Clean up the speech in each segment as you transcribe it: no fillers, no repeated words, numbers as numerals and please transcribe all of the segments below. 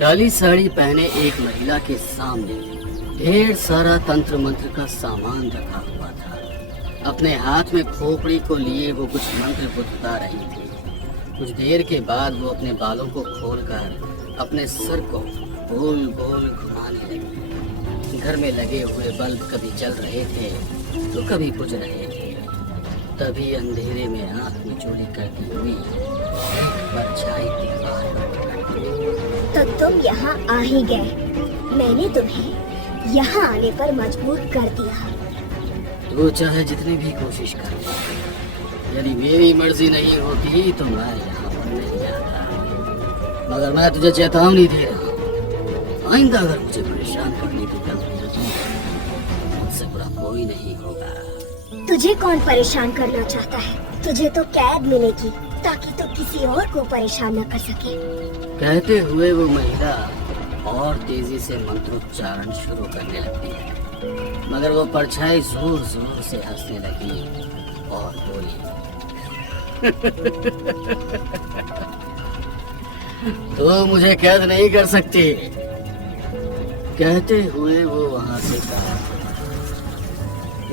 काली साड़ी पहने एक महिला के सामने ढेर सारा तंत्र मंत्र का सामान रखा हुआ था। अपने हाथ में खोपड़ी को लिए वो कुछ मंत्र बुझता रही थी। कुछ देर के बाद वो अपने बालों को खोलकर अपने सर को गोल गोल घुमाने लगी। घर में लगे हुए बल्ब कभी जल रहे थे तो कभी बुझ रहे थे। तभी अंधेरे में आंख मिचोली करती हुई परछाई दीवार पर पकड़ गई। तो तुम यहाँ आ ही गए। मैंने तुम्हें यहाँ आने पर मजबूर कर दिया। तू चाहे जितनी भी कोशिश कर ले, यदि मेरी मर्जी नहीं होती तो मैं यहाँ पर नहीं आता। मगर मैं तुझे चेतावनी दे रहा हूँ, आइंदा अगर मुझे परेशान करने की गलती की मुझसे बुरा कोई नहीं होगा। तुझे कौन परेशान करना चाहता है? तुझे तो कैद मिलेगी ताकि तू किसी और को परेशान न कर सके। कहते हुए वो महिला और तेजी से मंत्रोच्चारण शुरू करने लगती है, मगर वो परछाई जोर जोर से हंसने लगी और बोली, तो मुझे कैद नहीं कर सकती। कहते हुए वो वहां से गायब।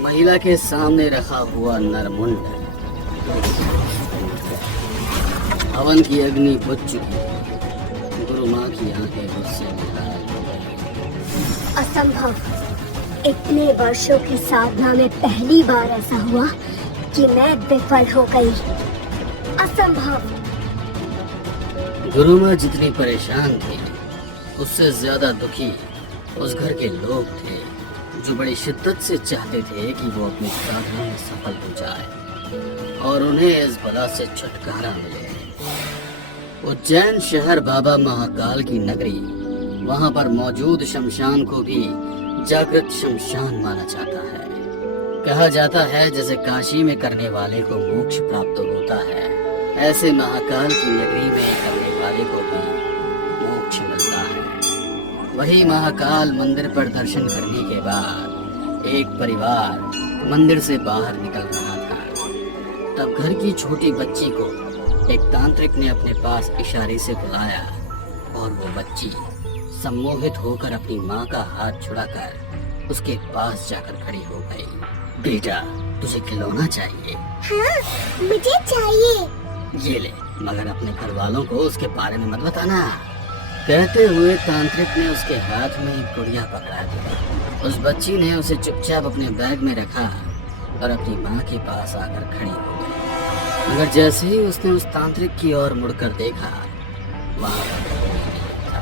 महिला के सामने रखा हुआ नरमुंड हवन की अग्नि बुझ चुकी। गुरु माँ की आंखें गुस्से में लाल हो गई। असंभव। इतने वर्षों की साधना में पहली बार ऐसा हुआ कि मैं विफल हो गई। असंभव। गुरु माँ जितनी परेशान थी उससे ज्यादा दुखी उस घर के लोग थे, जो बड़ी शिद्दत से चाहते थे कि वो अपनी साधना में सफल हो जाए और उन्हें इस बला से छुटकारा मिले। उज्जैन शहर बाबा महाकाल की नगरी, वहां पर मौजूद शमशान को भी जागृत शमशान माना जाता है। कहा जाता है जैसे काशी में करने वाले को मोक्ष प्राप्त होता है, ऐसे महाकाल की नगरी में करने वाले को भी मोक्ष मिलता है। वही महाकाल मंदिर पर दर्शन करने के बाद एक परिवार मंदिर से बाहर निकल रहा था। तब घर की छोटी बच्ची को एक तांत्रिक ने अपने पास इशारे से बुलाया और वो बच्ची सम्मोहित होकर अपनी माँ का हाथ छुड़ाकर उसके पास जाकर खड़ी हो गई। बेटा, तुझे खिलौना चाहिए? हाँ, मुझे चाहिए। ये ले, मगर अपने घर वालों को उसके बारे में मत बताना। कहते हुए तांत्रिक ने उसके हाथ में एक गुड़िया पकड़ा दी। उस बच्ची ने उसे चुपचाप अपने बैग में रखा और अपनी माँ के पास आकर खड़ी हो गई। मगर जैसे ही उसने उस तांत्रिक की ओर मुड़कर देखा, वहाँ कोई नहीं था।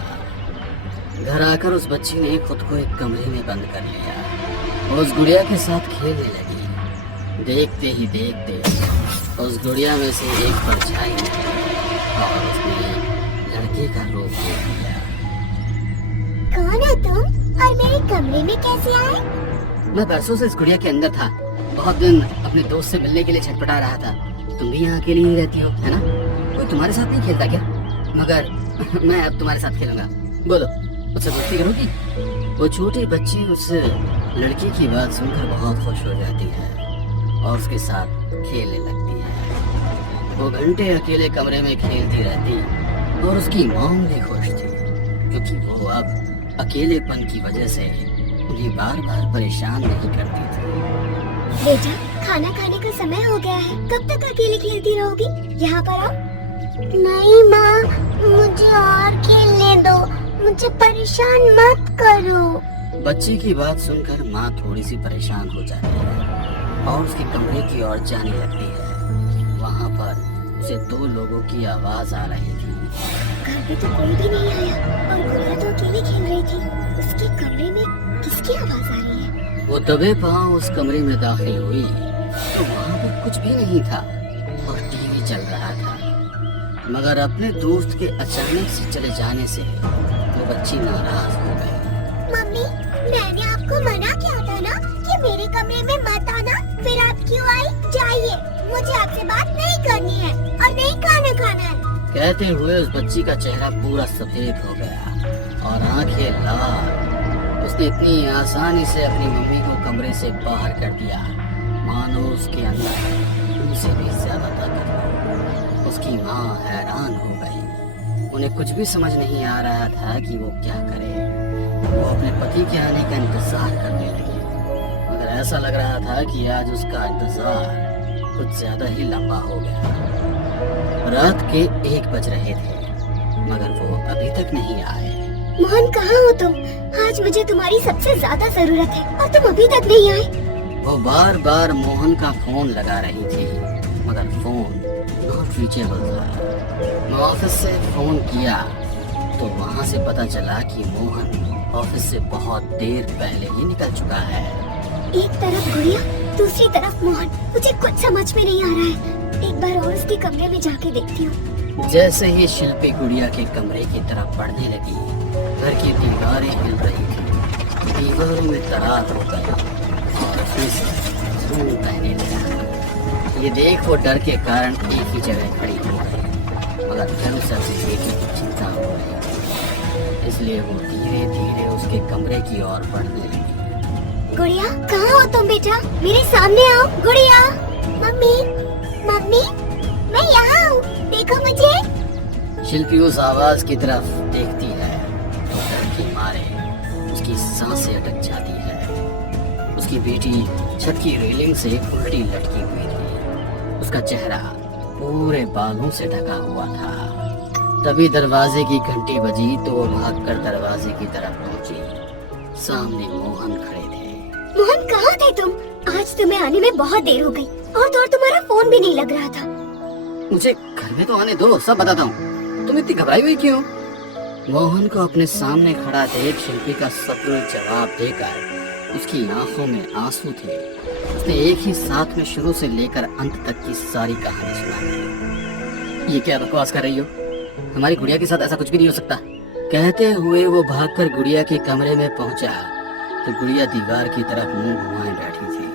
घर आकर उस बच्ची ने खुद को एक कमरे में बंद कर लिया और उस गुड़िया के साथ खेलने लगी। देखते ही देखते उस गुड़िया में से एक परछाई निकली और उसने लड़के का रूप ले लिया। कौन हो तुम और मेरे कमरे में कैसे आए? मैं बरसों से इस गुड़िया के अंदर था। बहुत दिन अपने दोस्त से मिलने के लिए छटपटा रहा था। तुम भी यहाँ अकेली ही रहती हो, है ना? कोई तुम्हारे साथ नहीं खेलता क्या? मगर मैं अब तुम्हारे साथ खेलूंगा। बोलो, मुझसे दोस्ती करोगी? वो छोटी बच्ची उस लड़की की बात सुनकर बहुत खुश हो जाती है और उसके साथ खेलने लगती है। वो घंटे अकेले कमरे में खेलती रहती और उसकी मॉम भी खुश थी, क्योंकि वो अब अकेलेपन की वजह से उन्हें बार बार परेशान नहीं करती थी। बेटा, खाना खाने का समय हो गया है। कब तक अकेले खेलती रहोगी? यहाँ पर आओ। नहीं माँ, मुझे और खेलने दो। मुझे परेशान मत करो। बच्ची की बात सुनकर माँ थोड़ी सी परेशान हो जाती है और उसके कमरे की ओर जाने लगती है। वहाँ पर उसे दो लोगों की आवाज आ रही थी। घर पे तो कोई भी नहीं आया और गुड़िया तो अकेले खेल रही थी। उसके कमरे में किसकी आवाज आ रही है? वो दबे पांव उस कमरे में दाखिल हुई तो वहाँ पर कुछ भी नहीं था और टीवी चल रहा था। मगर अपने दोस्त के अचानक से चले जाने से वो बच्ची नाराज हो गई। मम्मी, मैंने आपको मना किया था ना कि मेरे कमरे में मत आना। फिर आप क्यों आई? जाइए, मुझे आपसे बात नहीं करनी है और नहीं खाना खाना है। कहते हुए उस बच्ची का चेहरा पूरा सफेद हो गया और आंखें लाल। उसने इतनी आसानी से अपनी मम्मी को कमरे से बाहर कर दिया, मानो उसके अंदर उनसे भी ज्यादा ताकत हो। उसकी माँ हैरान हो गई। उन्हें कुछ भी समझ नहीं आ रहा था कि वो क्या करे। वो अपने पति के आने का इंतजार करने लगी, मगर ऐसा लग रहा था कि आज उसका इंतजार कुछ ज्यादा ही लंबा हो गया। रात के 1 बज रहे थे, मगर वो अभी तक नहीं आए। मोहन, कहाँ हो तुम? आज मुझे तुम्हारी सबसे ज्यादा जरूरत है और तुम अभी तक नहीं आए। वो बार बार मोहन का फोन लगा रही थी, मगर फोन नॉट रीचेबल था। मैं ऑफिस से फोन किया तो वहाँ से पता चला कि मोहन ऑफिस से बहुत देर पहले ही निकल चुका है। एक तरफ गुड़िया, दूसरी तरफ मोहन, मुझे कुछ समझ में नहीं आ रहा है। एक बार और उसके कमरे में जाके देखती हूँ। जैसे ही शिल्पी गुड़िया के कमरे की तरफ बढ़ने लगी, घर की दीवारें हिल रही थी, दीवारों में दरार हो गई और फिर खून बहने लगा। ये देख वो डर के कारण एक ही जगह खड़ी हो गई, मगर फिर उसे अपनी बेटी की चिंता हो रही थी, इसलिए वो धीरे धीरे उसके कमरे की ओर बढ़ने लगी। गुड़िया, कहाँ हो तुम बेटा? मेरे सामने आओ। गुड़िया, मम्मी, मम्मी, मैं यहाँ हूँ, देखो मुझे। शिल्पी उस आवाज की तरफ देखती है तो डर के मारे उसकी सांसें अटक जाती है। उसकी बेटी छत की रेलिंग से उल्टी लटकी हुई थी, उसका चेहरा पूरे बालों से ढका हुआ था। तभी दरवाजे की घंटी बजी तो वो भागकर दरवाजे की तरफ पहुंची। सामने मोहन खड़े थे। मोहन, कहाँ थे तुम? आज तुम्हें आने में बहुत देर हो गई और तो और तुम्हारा फोन भी नहीं लग रहा था। मुझे घर में तो आने दो, सब बताता हूँ। तुम इतनी घबराई हुई क्यों? मोहन को अपने सामने खड़ा देख शिल्पी का सब्र जवाब देकर उसकी आंखों में आंसू थे। उसने एक ही साथ में शुरू से लेकर अंत तक की सारी कहानी सुना। ये क्या बकवास कर रही हो? हमारी गुड़िया के साथ ऐसा कुछ भी नहीं हो सकता। कहते हुए वो भागकर गुड़िया के कमरे में पहुंचा तो गुड़िया दीवार की तरफ मुंह घुमाए बैठी थी।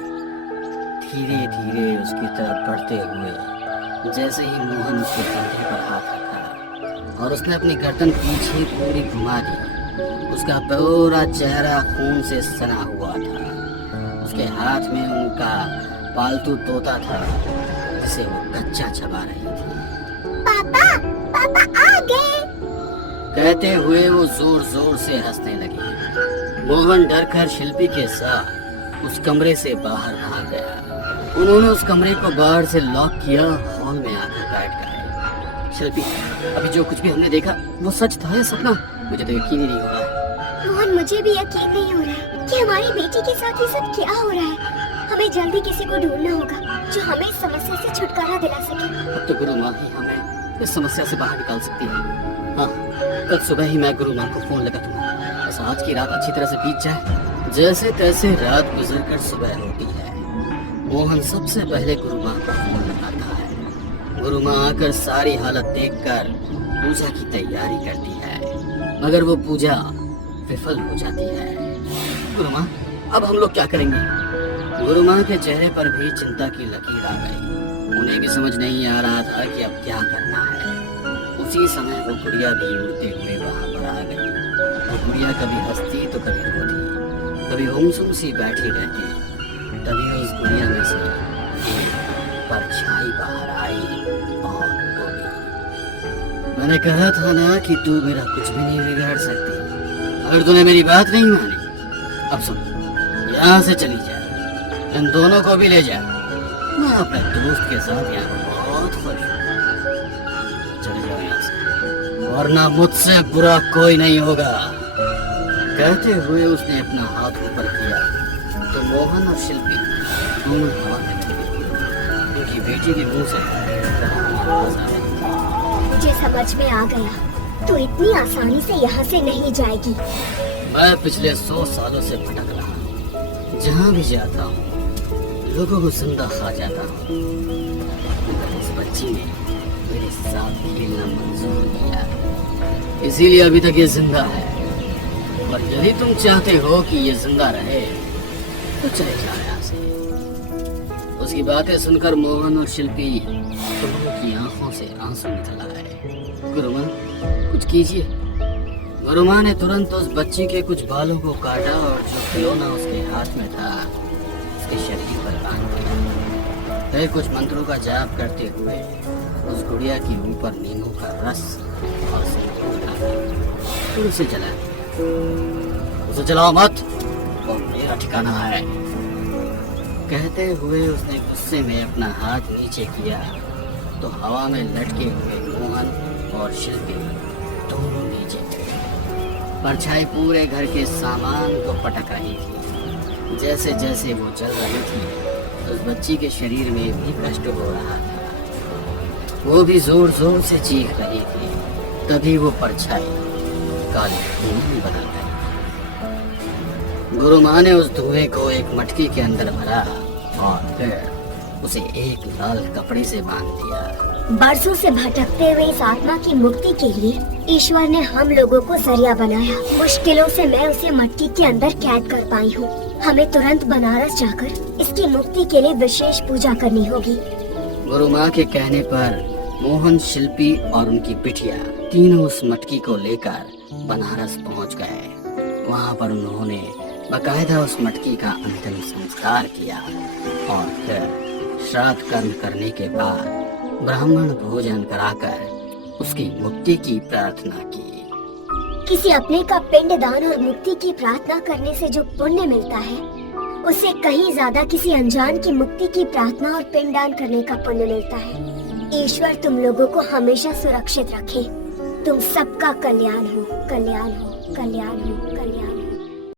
धीरे धीरे उसकी तरफ बढ़ते हुए जैसे ही मोहन उसके कंधे पर हाथ रखा और उसने अपनी गर्दन पीछे पूरी घुमा दी, उसका पूरा चेहरा खून से सना हुआ था। उसके हाथ में उनका पालतू तोता था जिसे वो कच्चा चबा रही थी। पापा, पापा आ गए। कहते हुए वो जोर जोर से हंसने लगी। मोहन डरकर शिल्पी के साथ उस कमरे से बाहर भाग गया। उन्होंने उस कमरे को बाहर से लॉक किया, हॉल में आकर बैठ गए। शिल्पी, अभी जो कुछ भी हमने देखा वो सच था या सपना? मुझे तो यकीन ही नहीं हो रहा है। मोहन, मुझे भी यकीन नहीं हो रहा है कि हमारी बेटी के साथ ये सब क्या हो रहा है। हमें जल्दी किसी को ढूंढना होगा जो हमें इस समस्या से छुटकारा दिला सके। अब तो गुरु माँ ही हमें इस समस्या से बाहर निकाल सकती है। हाँ, कल सुबह ही मैं गुरु माँ को फोन लगा दूंगा। बस आज की रात अच्छी तरह से बीत जाए। जैसे तैसे रात गुजर कर सुबह होती है। मोहन सबसे पहले गुरु माँ को फोन लगाता है। गुरु माँ आकर सारी हालत देखकर पूजा की तैयारी करती है, मगर वो पूजा विफल हो जाती है। गुरु माँ, अब हम लोग क्या करेंगे? गुरु माँ के चेहरे पर भी चिंता की लकीर आ गई। उन्हें भी समझ नहीं आ रहा था कि अब क्या करना है। उसी समय वो गुड़िया भी उड़ते हुए वहाँ पर आ गई। वो गुड़िया कभी हंसती तो कभी रोती, कभी गुमसुम सी बैठी रहती। तभी उस गुड़िया में से एक परछाई बाहर आई और बोली, मैंने कहा था ना कि तू मेरा कुछ भी नहीं बिगाड़ सकती। अगर तूने मेरी बात नहीं मानी, अब सुन, यहाँ से चली जा, इन दोनों को भी ले जा। मैं अपने दोस्त के साथ यहाँ बहुत खुश हूँ। चले जाओ यहाँ से, वरना मुझसे बुरा कोई नहीं होगा। कहते हुए उसने अपना हाथ ऊपर किया तो मोहन और शिल्पी दोनों हवा में लगे। उनकी बेटी के मुंह से आवाज आ रही थी, मुझे समझ में आ गया, तू इतनी आसानी से यहाँ से नहीं जाएगी। मैं पिछले 100 सालों से भटक रहा हूँ। जहाँ भी जाता हूँ लोगों को जिंदा खा जाता हूँ। इस बच्ची ने मेरे साथ खेलना मंजूर किया, इसीलिए अभी तक ये जिंदा है। और यदि तुम चाहते हो कि ये जिंदा रहे तो चले जाओ यहाँ से। उसकी बातें सुनकर मोहन और शिल्पी दोनों की आंखों से आंसू निकल आए। गुरु माँ, कुछ कीजिए। गुरु माँ ने तुरंत उस बच्ची के कुछ बालों को काटा और जो खिलौना उसके हाथ में था उसके शरीर पर बांध दिया। फिर कुछ मंत्रों का जाप करते हुए उस गुड़िया के ऊपर नींबू का रस और सिंदूर डाला, फिर उसे जला दिया। उसे जलाओ मत, वो मेरा ठिकाना है। कहते हुए उसने गुस्से में अपना हाथ नीचे किया तो हवा में लटके हुए मोहन और शिल्पी दोनों नीचे गिरे। परछाई पूरे घर के सामान को पटक रही थी। जैसे जैसे वो जल रही थी उस बच्ची के शरीर में भी कष्ट हो रहा था। वो भी जोर जोर से चीख रही थी। तभी वो परछाई काले धुएं में बदल गई। गुरु माँ ने उस धुएं को एक मटकी के अंदर भरा और फिर उसे एक लाल कपड़े से बांध दिया। बरसों से भटकते हुए इस आत्मा की मुक्ति के लिए ईश्वर ने हम लोगों को जरिया बनाया। मुश्किलों से मैं उसे मटकी के अंदर कैद कर पाई हूँ। हमें तुरंत बनारस जाकर इसकी मुक्ति के लिए विशेष पूजा करनी होगी। गुरु माँ के कहने पर मोहन, शिल्पी और उनकी बिटिया तीनों उस मटकी को लेकर बनारस पहुँच गए। वहाँ पर उन्होंने बाकायदा उस मटकी का अंतिम संस्कार किया और फिर श्राद्ध कर्म करने के बाद ब्राह्मण भोजन कराकर उसकी मुक्ति की प्रार्थना की। किसी अपने का पिंड दान और मुक्ति की प्रार्थना करने से जो पुण्य मिलता है उससे कहीं ज्यादा किसी अनजान की मुक्ति की प्रार्थना और पिंड दान करने का पुण्य मिलता है। ईश्वर तुम लोगों को हमेशा सुरक्षित रखे। तुम सबका कल्याण हो, कल्याण हो, कल्याण हो।